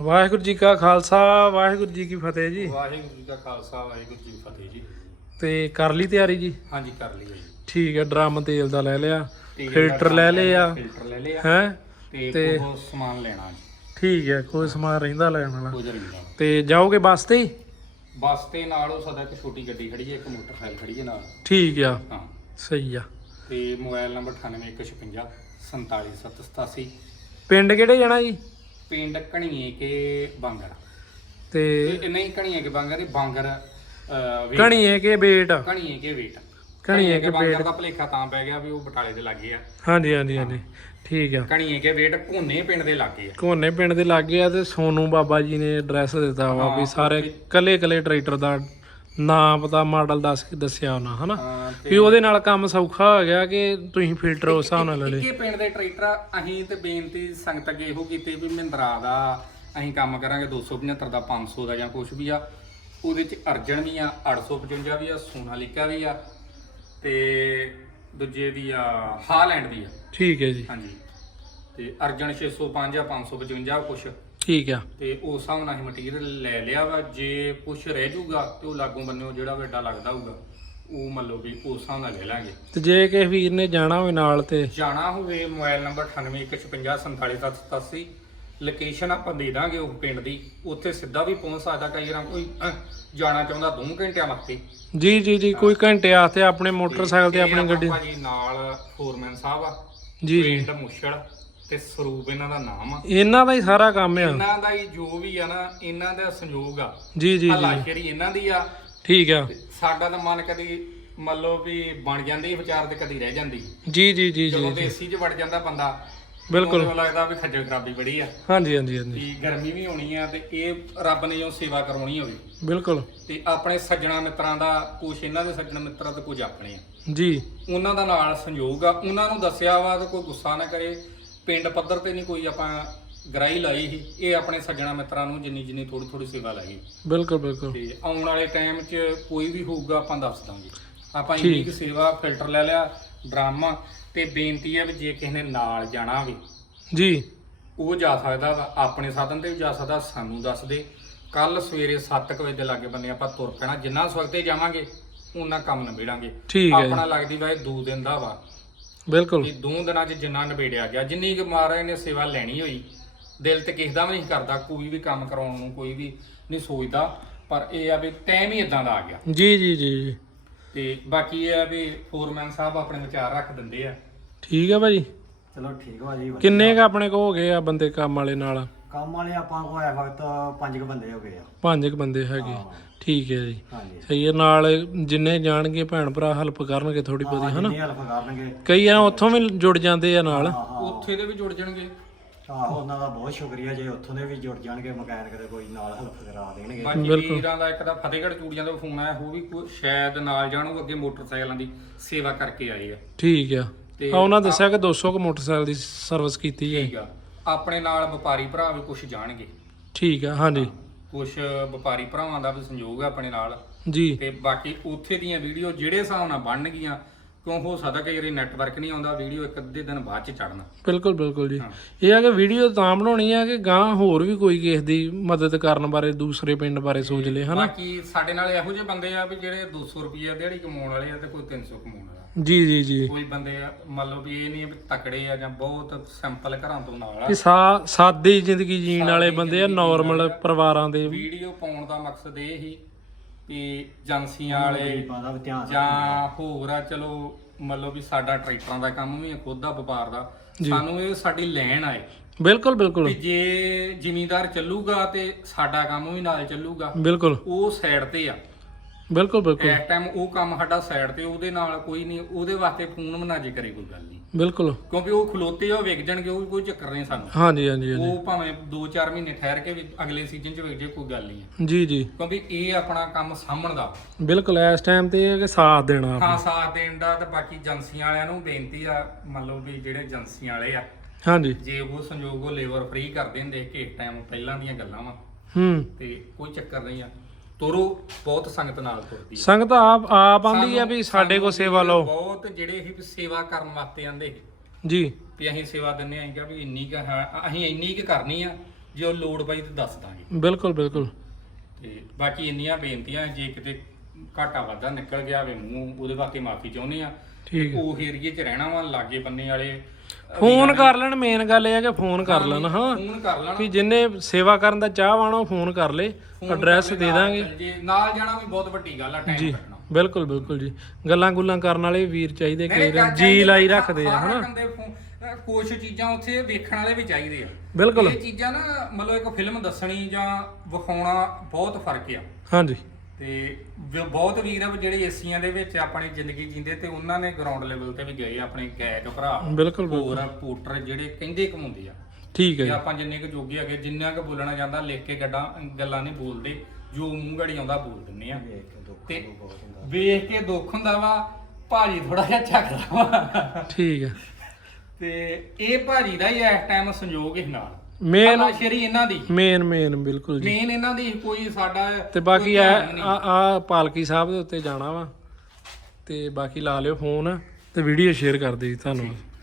ਵਾਹਿਗੁਰੂ ਜੀ ਕਾ ਖਾਲਸਾ ਵਾਹਿਗੁਰੂ ਜੀ ਕੀ ਫਤਿਹ ਜੀ। ਵਾਹਿਗੁਰੂ ਜੀ ਦਾ ਖਾਲਸਾ ਵਾਹਿਗੁਰੂ ਜੀ ਕੀ ਫਤਿਹ ਜੀ। ਤੇ ਕਰ ਲਈ ਤਿਆਰੀ ਜੀ? ਹਾਂਜੀ ਕਰ ਲਈ ਜੀ। ਠੀਕ ਹੈ ਡਰਮ ਤੇਲ ਦਾ ਲੈ ਲਿਆ ਤੇਲ ਦਾ ਫਿਲਟਰ ਲੈ ਲਏ ਆ ਫਿਲਟਰ ਲੈ ਲਿਆ। ਹੈ? ਤੇ ਤੇ- ਉਹ ਸਮਾਨ ਲੈਣਾ ਜੀ। ਠੀਕ ਹੈ ਕੋਈ ਸਮਾਨ ਰਹਿੰਦਾ ਲੈਣ ਵਾਲਾ। ਤੇ ਜਾਓਗੇ ਬੱਸ ਤੇ ਹੀ? ਬੱਸ ਤੇ ਨਾਲ ਉਹ ਸਾਡਾ ਇੱਕ ਛੋਟੀ ਗੱਡੀ ਖੜੀ ਹੈ ਇੱਕ ਮੋਟਰਸਾਈਕਲ ਖੜੀ ਹੈ ਨਾਲ। ਠੀਕ ਆ। ਹਾਂ। ਸਹੀ ਆ। ਤੇ ਮੋਬਾਈਲ ਨੰਬਰ 9815 47787 ਪਿੰਡ ਕਿਹੜੇ ਜਾਣਾ ਜੀ? ਪਿੰਡ ਕਣੀਏ ਕੇ ਬਾਂਗਰ। ਤੇ ਇਹ ਨਹੀਂ ਕਣੀਏ ਕੇ ਬਾਂਗਰ ਇਹ ਬਾਂਗਰ ਅਹ, ਵੇਟ। ਕਣੀਏ ਕੇ ਬੇਟ। ਕਣੀਏ ਕੇ ਵੇਟ ਕਣੀਏ ਕੇ ਬਾਂਗਰ ਦਾ ਭਲੇਖਾ ਤਾਂ ਪੈ ਗਿਆ ਵੀ ਉਹ ਬਟਾਲੇ ਦੇ ਲਾਗੇ ਆ। ਹਾਂਜੀ ਹਾਂਜੀ ਹਾਂਜੀ। ਠੀਕ ਆ। ਕਣੀਏ ਕੇ ਵੇਟ ਘੋਨੇ ਪਿੰਡ ਦੇ ਲਾਗੇ ਆ। ਕੋਨੇ ਪਿੰਡ ਦੇ ਲਾਗੇ ਆ ਤੇ ਸੋਨੂ ਬਾਬਾ ਜੀ ਨੇ ਐਡਰੈਸ ਦਿੱਤਾ ਵਾ ਵੀ ਸਾਰੇ ਕੱਲੇ ਕੱਲੇ ਟਰੈਕਟਰ ਦਾ ਨਾਂ ਪਤਾ ਮਾਡਲ ਦੱਸ ਕੇ ਦੱਸਿਆ ਉਹਨਾਂ ਹਨਾ? ਹਾਂ, ਤੇ ਵੀ ਉਹਦੇ ਨਾਲ ਕੰਮ ਸੌਖਾ ਹੋ ਗਿਆ ਕਿ ਤੁਸੀਂ ਫਿਲਟਰ ਉਸ ਹਿਸਾਬ ਨਾਲ ਲੈ ਲਏ? ਇੱਕੇ ਪਿੰਡ ਦੇ ਟਰੈਕਟਰ ਅਸੀਂ ਤੇ ਬੇਨਤੀ ਸੰਗਤ ਅੱਗੇ ਇਹੋ ਕੀਤੀ ਵੀ ਮਹਿੰਦਰਾ ਦਾ ਅਸੀਂ ਕੰਮ ਕਰਾਂਗੇ 275 ਦਾ 500 ਦਾ ਜਾਂ ਕੁਝ ਵੀ ਆ। ਉਹਦੇ ਚ ਅਰਜਨ ਵੀ ਆ 855 ਵੀ ਆ ਸੋਨਾਲੀਕਾ ਵੀ ਆ ਤੇ ਦੂਜੇ ਦੀ ਆ ਹਾਲੈਂਡ ਦੀ ਆ। ਠੀਕ ਹੈ ਜੀ। ਹਾਂਜੀ। ਤੇ ਅਰਜਨ 605 ਆ 555 ਕੁਛ। ਠੀਕ ਆ। ਤੇ ਉਸ ਹਿਸਾਬ ਨਾਲ ਅਸੀਂ ਮਟੀਰੀਅਲ ਲੈ ਲਿਆ ਵਾ ਜੇ ਕੁਛ ਰਹਿ ਜਾਊਗਾ ਤੇ ਉਹ ਲਾਗੋਂ ਬੰਨਿਓ ਜਿਹੜਾ ਵੱਡਾ ਲੱਗਦਾ ਹੋਊਗਾ ਉਹ ਮੰਨ ਲਓ ਵੀ ਉਸ ਹਿਸਾਬ ਨਾਲ ਲੈ ਲਾਂਗੇ। ਤੇ ਜੇ ਕਿਸੇ ਵੀਰ ਨੇ ਜਾਣਾ ਹੋਵੇ ਨਾਲ ਤੇ? ਜਾਣਾ ਹੋਵੇ ਮੋਬਾਈਲ ਨੰਬਰ 9815477787 ਲੋਕੇਸ਼ਨ ਆਪਾਂ ਦੇ ਦਾਂਗੇ ਉਹ ਪਿੰਡ ਦੀ ਉੱਥੇ ਸਿੱਧਾ ਵੀ ਪਹੁੰਚ ਸਕਦਾ ਕਈ ਵਾਰ ਕੋਈ ਅਹ, ਜਾਣਾ ਚਾਹੁੰਦਾ 2 ਘੰਟਿਆਂ ਵਾਸਤੇ। ਜੀ ਜੀ ਜੀ ਕੋਈ ਘੰਟੇ ਆਸਤੇ ਆਪਣੇ ਮੋਟਰਸਾਈਕਲ ਤੇ ਆਪਣੀ ਆਪਾਂ ਗੱਡੀ ਭਾਜੀ ਨਾਲ ਫੋਰਮੈਨ ਸਾਹਿਬ ਆ ਜੀ ਜੀ। ਪਿੰਡ ਮੁੱਛੜ ਤੇ ਸਰੂਪ ਇਹਨਾਂ ਦਾ ਨਾਮ ਆ। ਇਹਨਾਂ ਦਾ ਹੀ ਸਾਰਾ ਕੰਮ ਆ। ਇਹਨਾਂ ਦਾ ਹੀ ਜੋ ਵੀ ਆ ਨਾ ਇਹਨਾਂ ਦਾ ਸੰਯੋਗ ਆ। ਜੀ ਜੀ ਜੀ। ਹਲਾਸ਼ੇਰੀ ਇਹਨਾਂ ਦੀ ਆ ਠੀਕ ਆ। ਤੇ ਸਾਡਾ ਤਾਂ ਮਨ ਕਦੀ ਮੰਨ ਲਓ ਵੀ ਬਣ ਜਾਂਦੀ ਵਿਚਾਰ ਤੇ ਕਦੀ ਰਹਿ ਜਾਂਦੀ। ਜੀ ਜੀ ਜੀ ਜਦੋਂ ਜੀ। ਦੇਸੀ 'ਚ ਵੜ ਜਾਂਦਾ ਬੰਦਾ ਬਿਲਕੁਲ। ਉਦੋਂ ਲੱਗਦਾ ਵੀ ਖੱਜਲ ਖਰਾਬੀ ਬੜੀ ਆ। ਹਾਂਜੀ ਹਾਂਜੀ ਹਾਂਜੀ। ਵੀ ਗਰਮੀ ਵੀ ਹੋਣੀ ਆ ਤੇ ਇਹ ਰੱਬ ਨੇ ਜੋ ਸੇਵਾ ਕਰਵਾਉਣੀ ਹੋਵੇ। ਬਿਲਕੁਲ। ਤੇ ਆਪਣੇ ਸੱਜਣਾ ਮਿੱਤਰਾਂ ਦਾ ਕੁਛ ਇਹਨਾਂ ਦੇ ਸੱਜਣ ਮਿੱਤਰਾਂ ਤੇ ਕੁਝ ਆਪਣੇ ਆ। ਜੀ। ਉਹਨਾਂ ਦਾ ਨਾਲ ਸੰਯੋਗ ਆ। ਉਹਨਾਂ ਨੂੰ ਦੱਸਿਆ ਵਾ ਤੇ ਕੋਈ ਗੁੱਸਾ ਨਾ ਕਰੇ। ਪਿੰਡ ਪੱਧਰ ਤੇ ਨਹੀਂ ਕੋਈ ਆਪਾਂ ਗਰਾਈ ਲਾਈ ਸੀ। ਇਹ ਆਪਣੇ ਸੱਜਣਾ ਮਿੱਤਰਾਂ ਨੂੰ ਜਿੰਨੀ ਜਿੰਨੀ ਥੋੜੀ ਥੋੜੀ ਸੇਵਾ ਲਾਈ ਬਿਲਕੁਲ ਬਿਲਕੁਲ। ਤੇ ਆਉਣ ਵਾਲੇ ਟਾਈਮ 'ਚ ਕੋਈ ਵੀ ਹੋਊਗਾ ਆਪਾਂ ਦੱਸ ਦਾਂਗੇ। ਆਪਾਂ ਇੰਨੀ ਕੁ ਸੇਵਾ ਫਿਲਟਰ ਲੈ ਲਿਆ ਡਰਾਮਾ ਤੇ ਬੇਨਤੀ ਹੈ ਵੀ ਜੇ ਕਿਸੇ ਨੇ ਨਾਲ ਜਾਣਾ ਹੋਵੇ ਜੀ। ਉਹ ਜਾ ਸਕਦਾ ਵਾ ਆਪਣੇ ਸਾਧਨ ਤੇ ਵੀ ਜਾ ਸਕਦਾ ਸਾਨੂੰ ਦੱਸ ਦੇ। ਕੱਲ ਸਵੇਰੇ 7 ਵਜੇ ਦੇ ਲਾਗੇ ਬੰਨੇ ਆਪਾਂ ਤੁਰ ਪੈਣਾ ਜਿੰਨਾ ਸਵਖਤੇ ਜਾਵਾਂਗੇ ਉਹਨਾਂ ਕੰਮ ਨਿਬੇੜਾਂਗੇ। ਆਪਣਾ ਲੱਗਦੀ ਵਾ ਇਹ ਦੋ ਦਿਨ ਦਾ ਵਾ। ਬਿਲਕੁਲ। ਇਹ ਦੋ ਦਿਨਾਂ 'ਚ ਜਿੰਨਾ ਨਿਬੇੜਿਆ ਗਿਆ ਜਿੰਨੀ ਕੁ ਮਹਾਰਾਜ ਨੇ ਸੇਵਾ ਲੈਣੀ ਹੋਈ ਦਿਲ ਤੇ ਕਿਸੇ ਦਾ ਵੀ ਨਹੀਂ ਕਰਦਾ ਕੋਈ ਵੀ ਕੰਮ ਕਰਾਉਣ ਨੂੰ ਕੋਈ ਵੀ ਨਹੀਂ ਸੋਚਦਾ ਪਰ ਇਹ ਆ ਵੀ ਟਾਈਮ ਹੀ ਇਦਾਂ ਦਾ ਆ ਗਿਆ। ਜੀ ਜੀ ਜੀ ਜੀ। ਤੇ ਬਾਕੀ ਇਹ ਆ ਵੀ ਫੋਰਮੈਨ ਸਾਹਿਬ ਆਪਣੇ ਵਿਚਾਰ ਰੱਖ ਦਿੰਦੇ ਆ। ਠੀਕ ਆ ਭਾਜੀ? ਚਲੋ ਠੀਕ ਵਾ ਜੀ। ਕਿੰਨੇ ਕ ਆਪਣੇ ਕੋ ਹੋ ਗਏ ਆ ਬੰਦੇ ਕੰਮ ਵਾਲੇ ਨਾਲ? ਕੰਮ ਵਾਲੇ ਆਪਾਂ ਕੋ ਆਇਆ ਵਕਤ ਪੰਜ ਕੁ ਬੰਦੇ ਹੋ ਗਏ ਆ। ਪੰਜ ਕ ਬੰਦੇ ਹੈਗੇ। ਹਾਂ। ਠੀਕ ਹੈ ਜੀ। ਹਾਂਜੀ। ਸਹੀ ਹੈ ਨਾਲ ਜਿੰਨੇ ਜਾਣਗੇ ਭੈਣ ਭਰਾ ਹੈਲਪ ਕਰਨਗੇ ਥੋੜੀ ਬਹੁਤੀ ਹਨਾ? ਜਿੰਨੀ ਹੈਲਪ ਕਰਨਗੇ। ਕਈ ਆ ਉੱਥੋਂ ਵੀ ਜੁੜ ਜਾਂਦੇ ਆ ਨਾਲ। ਉੱਥੇ ਦੇ ਵੀ ਜੁੜ ਜਾਣਗੇ। ਆਹੋ ਉਹਨਾਂ ਦਾ ਬਹੁਤ ਸ਼ੁਕਰੀਆ ਜੇ ਉੱਥੋਂ ਦੇ ਵੀ ਜੁੜ ਜਾਣਗੇ ਮਕੈਨਿਕ ਦੇ ਕੋਈ ਨਾਲ ਹੈਲਪ ਕਰਾ ਦੇਣਗੇ। ਬਾਕੀ ਵੀਰਾਂ ਦਾ ਇੱਕ ਦਾ ਫਤਿਹਗੜ੍ਹ ਚੂੜੀਆਂ ਦਾ ਫੋਨ ਆਇਆ ਉਹ ਵੀ ਕੋਈ ਸ਼ਾਇਦ ਨਾਲ ਜਾਣੂ ਅੱਗੇ ਮੋਟਰਸਾਈਕਲਾਂ ਦੀ ਸੇਵਾ ਕਰਕੇ ਆਏ ਆ। ਠੀਕ ਆ। ਤੇ ਆ ਉਹਨਾਂ ਦੱਸਿਆ ਕਿ 200 ਕ ਮੋਟਰਸਾਈਕਲ ਦੀ ਸਰਵਿਸ ਕੀਤੀ ਹੈ। ਠੀਕ ਆ। ਆਪਣੇ ਨਾਲ ਵਪਾਰੀ ਭਰਾ ਵੀ ਕੁਝ ਜਾਣਗੇ। ਠੀਕ ਆ ਹਾਂਜੀ। ਕੁਝ ਵਪਾਰੀ ਭਰਾਵਾਂ ਦਾ ਵੀ ਸੰਯੋਗ ਆ ਆਪਣੇ ਨਾਲ। ਜੀ। ਤੇ ਬਾਕੀ ਉੱਥੇ ਦੀਆਂ ਵੀਡੀਓ ਜਿਹੜੇ ਹਿਸਾਬ ਨਾਲ ਬਣਨਗੀਆਂ ਕਿਉਂ ਹੋ ਸਕਦਾ ਕਿ ਜਿਹੜੇ ਨੈਟਵਰਕ ਨਹੀਂ ਆਉਂਦਾ ਵੀਡੀਓ ਇੱਕ ਅੱਧੇ ਦਿਨ ਬਾਅਦ ਚ ਚੜਨਾ ਬਿਲਕੁਲ ਬਿਲਕੁਲ ਜੀ। ਇਹ ਆ ਕਿ ਵੀਡੀਓ ਤਾਂ ਬਣਾਉਣੀ ਆ ਕਿ ਗਾਂ ਹੋਰ ਵੀ ਕੋਈ ਕਿਸੇ ਦੀ ਮਦਦ ਕਰਨ ਬਾਰੇ ਦੂਸਰੇ ਪਿੰਡ ਬਾਰੇ ਸੋਚ ਲੇ ਹਨਾ? ਬਾਕੀ ਸਾਡੇ ਨਾਲ ਇਹੋ ਜਿਹੇ ਬੰਦੇ ਆ ਵੀ ਜਿਹੜੇ 200 ਰੁਪਏ ਦਿਹਾੜੀ ਕਮਾਉਣ ਵਾਲੇ ਆ ਤੇ ਕੋਈ 300 ਕਮਾਉਣ ਵਾਲਾ। ਜੀ ਜੀ ਜੀ। ਕੋਈ ਬੰਦੇ ਆ, ਮੰਨ ਲਓ ਵੀ ਇਹ ਨਹੀਂ ਵੀ ਤਕੜੇ ਆ ਜਾਂ ਬਹੁਤ ਸਿੰਪਲ ਘਰਾਂ ਤੋਂ ਨਾਲ ਆ। ਕਿ ਸਾ ਸਾਦੀ ਜ਼ਿੰਦਗੀ ਜੀਣ ਵਾਲੇ ਬੰਦੇ ਆ ਨਾਰਮਲ ਪਰਿਵਾਰਾਂ ਦੇ। ਵੀਡੀਓ ਪਾਉਣ ਦਾ ਮਕਸਦ ਇਹ ਹੀ ਵੀ ਏਜੰਸੀਆਂ ਵਾਲੇ ਗਰੀਬਾਂ ਦਾ ਵੀ ਧਿਆਨ ਜਾਂ ਹੋਰ ਆ ਚਲੋ ਮੰਨ ਲਓ ਵੀ ਸਾਡਾ ਟਰੈਕਟਰਾਂ ਦਾ ਕੰਮ ਵੀ ਆ ਖੁਦ ਦਾ ਵਪਾਰ ਦਾ। ਸਾਨੂੰ ਇਹ ਸਾਡੀ ਲੈਣ ਆਏ। ਬਿਲਕੁਲ ਬਿਲਕੁਲ। ਵੀ ਜੇ ਜ਼ਿਮੀਂਦਾਰ ਚੱਲੂਗਾ ਤੇ ਸਾਡਾ ਕੰਮ ਵੀ ਨਾਲ ਚੱਲੂਗਾ ਬਿਲਕੁਲ। ਉਹ ਸਾਈਡ ਤੇ ਆ। ਬਿਲਕੁਲ ਬਿਲਕੁਲ। ਇਸ ਟਾਈਮ ਉਹ ਕੰਮ ਸਾਡਾ ਸਾਈਡ ਤੇ ਉਹਦੇ ਨਾਲ ਕੋਈ ਨਹੀਂ ਉਹਦੇ ਵਾਸਤੇ ਫੋਨ ਬਣਾ ਜੇ ਕਰੇ ਕੋਈ ਗੱਲ ਨਹੀਂ। ਬਿਲਕੁਲ। ਕਿਉਂਕਿ ਉਹ ਖਲੋਤੇ ਆ ਉਹ ਵਿਕ ਜਾਣਗੇ ਉਹ ਕੋਈ ਚੱਕਰ ਨਹੀਂ ਸਾਨੂੰ। ਹਾਂਜੀ ਹਾਂਜੀ ਹਾਂਜੀ। ਉਹ ਭਾਵੇਂ 2-4 ਮਹੀਨੇ ਠਹਿਰ ਕੇ ਵੀ ਅਗਲੇ ਸੀਜ਼ਨ 'ਚ ਵਿਕ ਜੇ ਕੋਈ ਗੱਲ ਨਹੀਂ ਹੈ ਜੀ ਜੀ। ਕਿਉਂਕਿ ਇਹ ਆਪਣਾ ਕੰਮ ਸਾਂਭਣ ਦਾ। ਬਿਲਕੁਲ ਇਸ ਟਾਈਮ ਤੇ ਇਹ ਹੈ ਕਿ ਸਾਥ ਦੇਣਾ ਹਾਂ ਸਾਥ ਦੇਣ ਦਾ ਤੇ ਬਾਕੀ ਏਜੰਸੀਆਂ ਵਾਲਿਆਂ ਨੂੰ ਬੇਨਤੀ ਆ ਮੰਨ ਲਓ ਵੀ ਜਿਹੜੇ ਏਜੰਸੀਆਂ ਵਾਲੇ ਆ। ਹਾਂਜੀ। ਜੇ ਉਹ ਸੰਯੋਗ ਉਹ ਲੇਬਰ ਫ੍ਰੀ ਕਰਦੇ ਦੇਖ ਕੇ ਇੱਕ ਟਾਈਮ ਪਹਿਲਾਂ ਦੀਆਂ ਗੱਲਾਂ ਵਾ। ਹੂੰ। ਤੇ ਕੋਈ ਚੱਕਰ ਨਹੀਂ ਆ। ਤੁਰੋ ਬਹੁਤ ਸੰਗਤ ਨਾਲ ਤੁਰਦੀ ਸੰਗਤ ਆਪ ਆਪ ਆਂਦੀ ਆ ਵੀ ਸਾਡੇ ਕੋ ਸੇਵਾ ਲਓ। ਬਹੁਤ ਜਿਹੜੇ ਇਹ ਸੇਵਾ ਕਰਨ ਵਾਸਤੇ ਆਂਦੇ ਜੀ। ਵੀ ਅਸੀਂ ਸੇਵਾ ਦਿੰਨੇ ਆਂ ਕਿ ਵੀ ਇੰਨੀ ਕੁ ਅਸੀਂ ਇੰਨੀ ਕੁ ਕਰਨੀ ਆ ਜੇ ਉਹ ਲੋੜ ਪਈ ਤੇ ਦੱਸ ਦਾਂਗੇ। ਬਿਲਕੁਲ ਬਿਲਕੁਲ। ਤੇ ਬਾਕੀ ਇੰਨੀਆਂ ਬੇਨਤੀਆਂ ਜੇ ਕਿਤੇ ਘਾਟਾ ਵਾਧਾ ਨਿਕਲ ਗਿਆ ਹੋਵੇ ਮੂੰਹ ਉਹਦੇ ਵਾਸਤੇ ਮਾਫੀ ਚਾਹੁੰਦੇ ਆ। ਠੀਕ ਉਹ ਏਰੀਏ 'ਚ ਰਹਿਣਾ ਵਾ ਲਾਗੇ ਬੰਨੇ ਵਾਲੇ। ਫੋਨ ਕਰ ਲੈਣ ਮੇਨ ਗੱਲ ਇਹ ਆ ਕਿ ਫੋਨ ਕਰ ਲੈਣ ਹਾਂ। ਫੋਨ ਕਰ ਲੈਣਾ। ਵੀ ਜਿੰਨੇ ਸੇਵਾ ਕਰਨ ਦਾ ਚਾਹਵਾਨ ਉਹ ਫੋਨ ਕਰ ਲੇ ਐਡਰੈਸ ਦੇ ਦਾਂਗੇ। ਜੇ ਨਾਲ ਜਾਣਾ ਵੀ ਬਹੁਤ ਵੱਡੀ ਗੱਲ ਆ ਟਾਈਮ ਕੱਢਣਾ। ਬਿਲਕੁਲ ਬਿਲਕੁਲ ਜੀ। ਗੱਲਾਂ ਗੁੱਲਾਂ ਕਰਨ ਵਾਲੇ ਵੀਰ ਚਾਹੀਦੇ ਮੇਰੇ ਕਿ ਚਾਚਾ ਜੀ ਲਾਈ ਰੱਖਦੇ ਆ ਹਨਾ। ਕੁਛ ਚੀਜ਼ਾਂ ਉੱਥੇ ਵੇਖਣ ਵਾਲੇ ਵੀ ਚਾਹੀਦੇ ਆ। ਬਿਲਕੁਲ। ਇਹ ਚੀਜ਼ਾਂ ਨਾ ਮਤਲਬ ਇੱਕ ਫਿਲਮ ਦੱਸਣੀ ਜਾਂ ਵਿਖਾਉਣਾ ਬਹੁਤ ਫ਼ਰਕ ਆ। ਹਾਂਜੀ। ਤੇ ਵ- ਬਹੁਤ ਵੀਰ ਆ ਵੀ ਜਿਹੜੇ ਏਸੀਆਂ ਦੇ ਵਿੱਚ ਆਪਣੀ ਜ਼ਿੰਦਗੀ ਜੀਂਦੇ ਤੇ ਉਹਨਾਂ ਨੇ ਗਰਾਊਂਡ ਲੈਵਲ ਤੇ ਵੀ ਗਏ ਆਪਣੇ ਗਾਇਕ ਭਰਾ। ਬਿਲਕੁਲ ਬਿਲਕੁਲ। ਹੋਰ ਪੋਟਰ ਜਿਹੜੇ ਕਹਿੰਦੇ ਕਮਾਉਂਦੇ ਆ। ਠੀਕ ਹੈ ਤੇ ਜੀ। ਆਪਾਂ ਜਿੰਨੇ ਕੁ ਜੋਗੇ ਹੈਗੇ ਜਿੰਨਾ ਕੁ ਬੋਲਣਾ ਜਾਂਦਾ ਲਿਖ ਕੇ ਗੱਲਾਂ ਗੱਲਾਂ ਨਹੀਂ ਬੋਲਦੇ। ਜੋ ਮੂੰਹ ਗੜੀ ਆਉਂਦਾ ਬੋਲ ਦਿੰਨੇ ਆ। ਵੇਖ ਕੇ ਦੁੱਖ ਤੇ ਵੇਖ ਕੇ ਦੁੱਖ ਹੁੰਦਾ ਵਾ ਭਾਜੀ ਥੋੜਾ ਜਿਹਾ ਝੱਕਦਾ ਵਾ। ਠੀਕ ਹੈ। ਤੇ ਇਹ ਭਾਜੀ ਦਾ ਹੀ ਇਸ ਟਾਈਮ ਸੰਯੋਗ ਇਸ ਨਾਲ। ਮੇਨ ਸ਼ੇਰੀ ਇਹਨਾਂ ਦੀ। ਮੇਨ ਮੇਨ ਬਿਲਕੁਲ ਜੀ। ਮੇਨ ਇਹਨਾਂ ਦੀ ਕੋਈ ਸਾਡਾ ਤੇ ਬਾਕੀ। ਆ ਆ ਪਾਲਕੀ ਸਾਹਿਬ ਦੇ ਉੱਤੇ ਜਾਣਾ ਵਾ। ਤੇ ਬਾਕੀ ਲਾ ਲਿਓ ਫੋਨ ਤੇ ਵੀਡੀਓ ਸ਼ੇਅਰ ਕਰ ਦਿਓ ਜੀ ਧੰਨਵਾਦ।